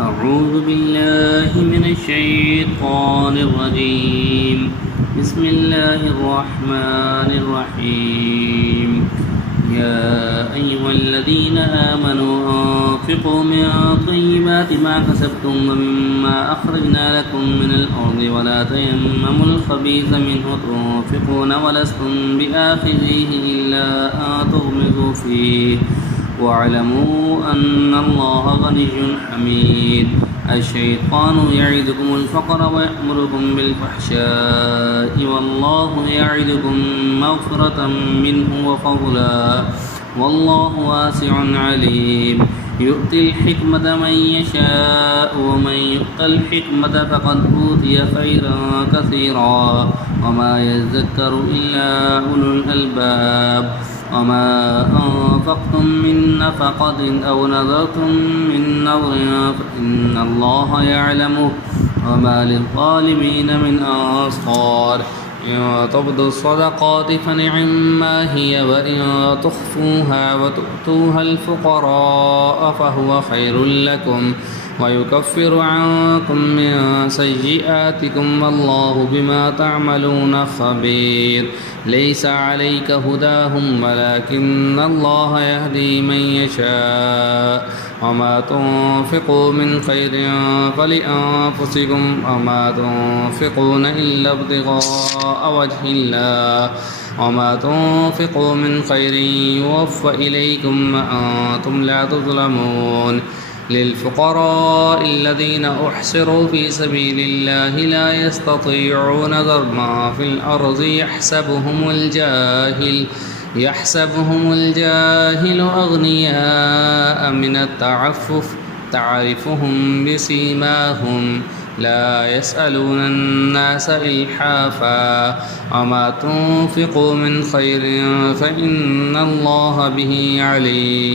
أعوذ بالله من الشيطان الرجيم. بسم الله الرحمن الرحيم. يا أيها الذين آمنوا أنفقوا من طيبات ما كسبتم ومما أخرجنا لكم من الأرض ولا تيمموا الخبيث منه تنفقون ولستم بآخذيه إلا أن تغمضوا فيه واعلموا أن الله غني حميد. الشيطان يعدكم الفقر ويأمركم بالفحشاء والله يعدكم مغفرة منه وفضلا والله واسع عليم. يؤتي الحكمة من يشاء ومن يؤت الحكمة فقد أوتي خيرا كثيرا وما يذكر إلا أولو الألباب. وما أنفقتم من نفقة أو نذرتم من نذر فإن الله يعلمه وما للظالمين من أنصار. إن تبدوا الصدقات فنعما هي وإن تخفوها وتؤتوها الفقراء فهو خير لكم ويكفر عنكم من سيئاتكم والله بما تعملون خبير. ليس عليك هداهم ولكن الله يهدي من يشاء وما تنفقوا من خير فلأنفسكم وما تنفقون إلا ابتغاء وجه الله وما تنفقوا من خير يوفى إليكم وأنتم لا تظلمون. للفقراء الذين أحصروا في سبيل الله لا يستطيعون ضربا في الأرض يحسبهم الجاهل أغنياء من التعفف تعرفهم بسيماهم لا يسألون الناس إلحافا وما تنفقوا من خير فإن الله به عليم.